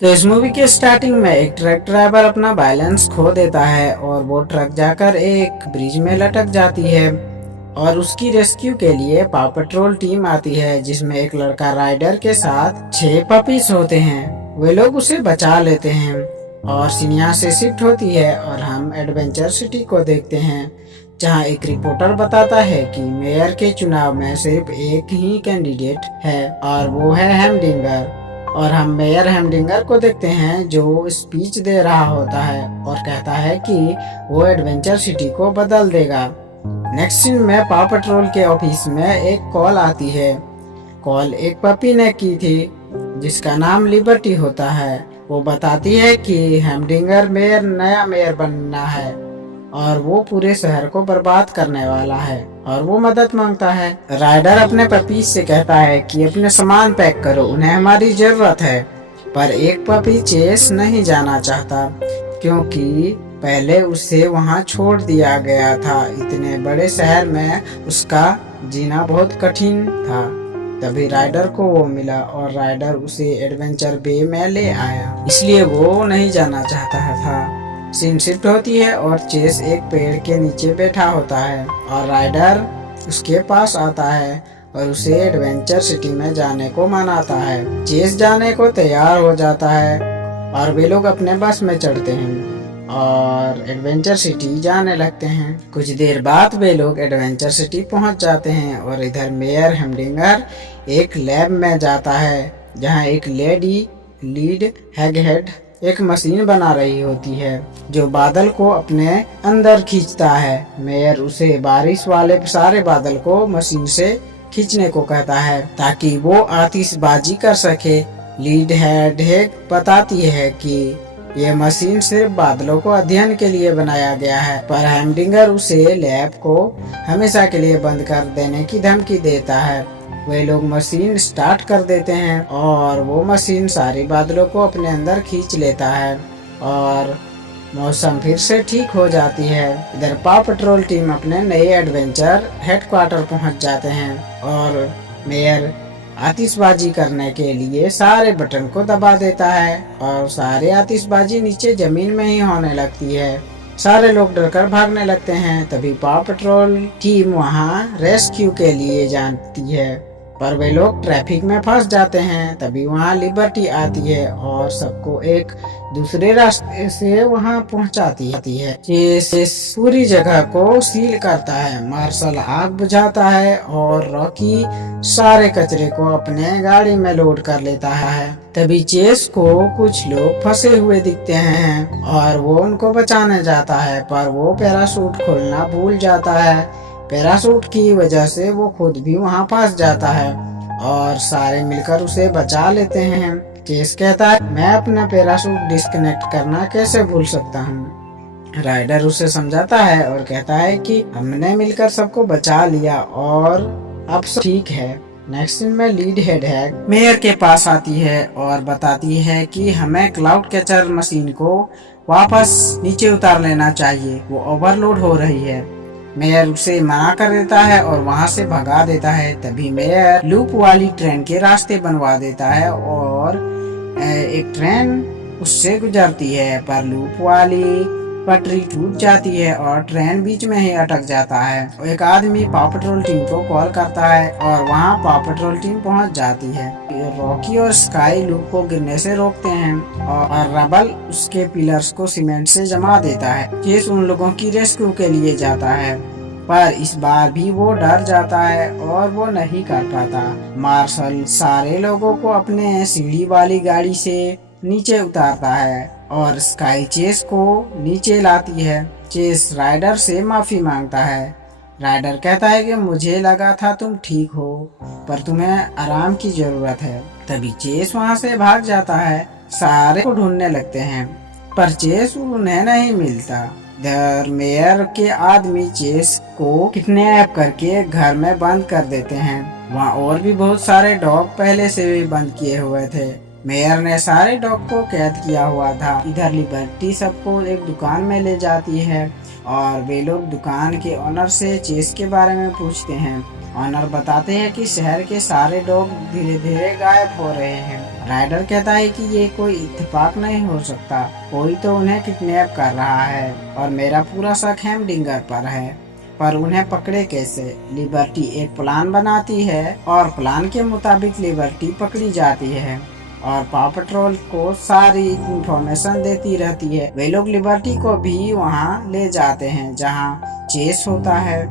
तो इस मूवी के स्टार्टिंग में एक ट्रक ड्राइवर अपना बैलेंस खो देता है और वो ट्रक जाकर एक ब्रिज में लटक जाती है और उसकी रेस्क्यू के लिए पाव पेट्रोल टीम आती है, जिसमें एक लड़का राइडर के साथ 6 पपीज होते हैं। वे लोग उसे बचा लेते हैं और सीनिया से शिफ्ट होती है और हम एडवेंचर सिटी को देखते हैं, जहां एक रिपोर्टर बताता है कि मेयर के चुनाव में सिर्फ एक ही कैंडिडेट है और वो है हेमडिंगर। और हम मेयर हेमडिंगर को देखते हैं जो स्पीच दे रहा होता है और कहता है कि वो एडवेंचर सिटी को बदल देगा। नेक्स्ट सीन में पाव पेट्रोल के ऑफिस में एक कॉल आती है। कॉल एक पपी ने की थी जिसका नाम लिबर्टी होता है। वो बताती है कि हेमडिंगर नया मेयर बनना है और वो पूरे शहर को बर्बाद करने वाला है और वो मदद मांगता है। राइडर अपने पपी से कहता है कि अपने सामान पैक करो, उन्हें हमारी जरूरत है। पर एक पपी चेस नहीं जाना चाहता क्योंकि पहले उसे वहां छोड़ दिया गया था। इतने बड़े शहर में उसका जीना बहुत कठिन था। तभी राइडर को वो मिला और राइडर उसे एडवेंचर बे में ले आया, इसलिए वो नहीं जाना चाहता था। सीन शिफ्ट होती है और चेस एक पेड़ के नीचे बैठा होता है और राइडर उसके पास आता है और उसे एडवेंचर सिटी में जाने को मनाता है। चेस जाने को तैयार हो जाता है और वे लोग अपने बस में चढ़ते हैं और एडवेंचर सिटी जाने लगते हैं। कुछ देर बाद वे लोग एडवेंचर सिटी पहुंच जाते हैं और इधर मेयर हेमडिंगर एक लैब में जाता है जहां एक लीड हैगहेड एक मशीन बना रही होती है जो बादल को अपने अंदर खींचता है। मेयर उसे बारिश वाले सारे बादल को मशीन से खींचने को कहता है ताकि वो आतिशबाजी कर सके। लीड हैग बताती है कि ये मशीन सिर्फ बादलों को अध्ययन के लिए बनाया गया है, पर हेमडिंगर उसे लैब को हमेशा के लिए बंद कर देने की धमकी देता है। वे लोग मशीन स्टार्ट कर देते हैं और वो मशीन सारे बादलों को अपने अंदर खींच लेता है और मौसम फिर से ठीक हो जाती है। इधर पाव पेट्रोल टीम अपने नए एडवेंचर हेडक्वार्टर पहुंच जाते हैं और मेयर आतिशबाजी करने के लिए सारे बटन को दबा देता है और सारे आतिशबाजी नीचे जमीन में ही होने लगती है। सारे लोग डरकर भागने लगते हैं। तभी पाव पेट्रोल टीम वहां रेस्क्यू के लिए जाती है, पर वे लोग ट्रैफिक में फंस जाते हैं। तभी वहां लिबर्टी आती है और सबको एक दूसरे रास्ते से वहां पहुंचाती है। चेस पूरी जगह को सील करता है, मार्शल आग बुझाता है और रॉकी सारे कचरे को अपने गाड़ी में लोड कर लेता है। तभी चेस को कुछ लोग फंसे हुए दिखते हैं और वो उनको बचाने जाता है, पर वो पैराशूट खोलना भूल जाता है। पैराशूट की वजह से वो खुद भी वहां फंस जाता है और सारे मिलकर उसे बचा लेते हैं। चेस कहता है, मैं अपना पैराशूट डिस्कनेक्ट करना कैसे भूल सकता हूँ। राइडर उसे समझाता है और कहता है कि हमने मिलकर सबको बचा लिया और अब सब ठीक है। नेक्स्ट सीन में लीड हैग मेयर के पास आती है और बताती है कि हमें क्लाउड कैचर मशीन को वापस नीचे उतार लेना चाहिए, वो ओवरलोड हो रही है। मेयर उसे मना कर देता है और वहां से भगा देता है। तभी मेयर लूप वाली ट्रेन के रास्ते बनवा देता है और एक ट्रेन उससे गुजरती है, पर लूप वाली पटरी टूट जाती है और ट्रेन बीच में ही अटक जाता है। एक आदमी पाव पेट्रोल टीम को कॉल करता है और वहां पाव पेट्रोल टीम पहुंच जाती है। रॉकी और स्काई लूप को गिरने से रोकते हैं और रबल उसके पिलर्स को सीमेंट से जमा देता है। चेस उन लोगों की रेस्क्यू के लिए जाता है, पर इस बार भी वो डर जाता है और वो नहीं कर पाता। मार्शल सारे लोगों को अपने सीढ़ी वाली गाड़ी से नीचे उतारता है और स्काई चेस को नीचे लाती है। चेस राइडर से माफी मांगता है। राइडर कहता है कि मुझे लगा था तुम ठीक हो, पर तुम्हें आराम की जरूरत है। तभी चेस वहां से भाग जाता है। सारे को ढूंढने लगते हैं, पर चेस उन्हें नहीं मिलता। इधर मेयर के आदमी चेस को किडनैप करके घर में बंद कर देते हैं। वहाँ और भी बहुत सारे डॉग पहले से भी बंद किए हुए थे। मेयर ने सारे डॉग को कैद किया हुआ था। इधर लिबर्टी सबको एक दुकान में ले जाती है और वे लोग दुकान के ओनर से चेस के बारे में पूछते हैं ऑनर बताते हैं कि शहर के सारे डॉग धीरे धीरे गायब हो रहे हैं। राइडर कहता है कि ये कोई इत्तेफाक नहीं हो सकता, कोई तो उन्हें किडनैप कर रहा है और मेरा पूरा शक हेमडिंगर पर है, पर उन्हें पकड़े कैसे। लिबर्टी एक प्लान बनाती है और प्लान के मुताबिक लिबर्टी पकड़ी जाती है और पाव पेट्रोल को सारी इंफॉर्मेशन देती रहती है। वे लोग लिबर्टी को भी वहां ले जाते हैं जहां चेस होता है।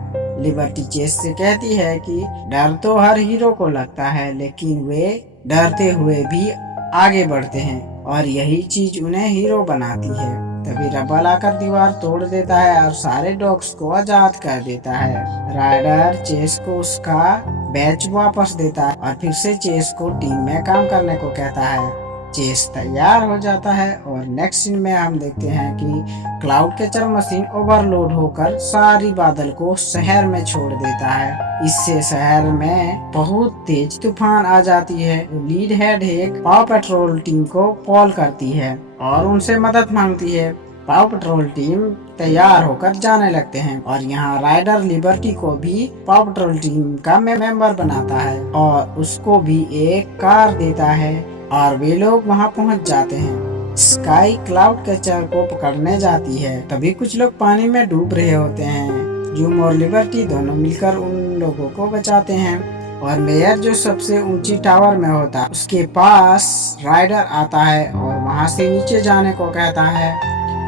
लिबर्टी चेस से कहती है कि डर तो हर हीरो को लगता है, लेकिन वे डरते हुए भी आगे बढ़ते हैं और यही चीज उन्हें हीरो बनाती है। तभी रबल आकर दीवार तोड़ देता है और सारे डॉग्स को आजाद कर देता है। राइडर चेस को उसका बैच वापस देता है और फिर से चेस को टीम में काम करने को कहता है। चेस तैयार हो जाता है और नेक्स्ट सीन में हम देखते हैं कि क्लाउड कैचर मशीन ओवरलोड होकर सारी बादल को शहर में छोड़ देता है। इससे शहर में बहुत तेज तूफान आ जाती है। लीड हेड एक पाव पेट्रोल टीम को कॉल करती है और उनसे मदद मांगती है। पाव पेट्रोल टीम तैयार होकर जाने लगते हैं और यहाँ राइडर लिबर्टी को भी पाव पेट्रोल टीम का मेंबर बनाता है और उसको भी एक कार देता है और वे लोग वहाँ पहुँच जाते हैं। स्काई क्लाउड कैचर को पकड़ने जाती है, तभी कुछ लोग पानी में डूब रहे होते हैं। जूम और लिबर्टी दोनों मिलकर उन लोगों को बचाते हैं और मेयर जो सबसे ऊंची टावर में होता है उसके पास राइडर आता है और वहाँ से नीचे जाने को कहता है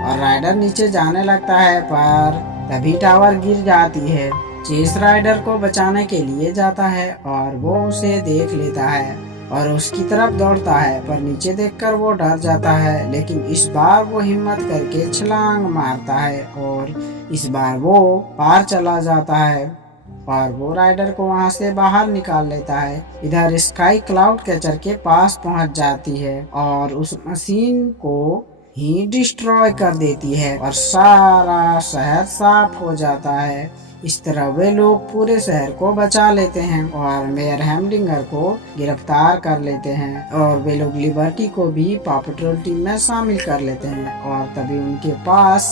और राइडर नीचे जाने लगता है, पर तभी टावर गिर जाती है। चेस राइडर को बचाने के लिए जाता है और वो उसे देख लेता है और उसकी तरफ दौड़ता है, पर नीचे देखकर वो डर जाता है। लेकिन इस बार वो हिम्मत करके छलांग मारता है और इस बार वो पार चला जाता है और वो राइडर को वहां से बाहर निकाल लेता है। इधर स्काई क्लाउड कैचर के पास पहुंच जाती है और उस मशीन को ही डिस्ट्रॉय कर देती है और सारा शहर साफ हो जाता है। इस तरह वे लोग पूरे शहर को बचा लेते हैं और मेयर हेमडिंगर को गिरफ्तार कर लेते हैं और वे लोग लिबर्टी को भी पाव पेट्रोल टीम में शामिल कर लेते हैं। और तभी उनके पास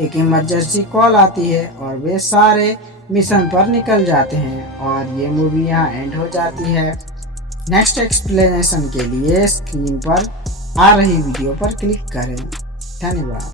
एक इमरजेंसी कॉल आती है और वे सारे मिशन पर निकल जाते हैं और ये मूवी यहाँ एंड हो जाती है। नेक्स्ट एक्सप्लेनेशन के लिए स्क्रीन पर आ रही वीडियो पर क्लिक करें। धन्यवाद।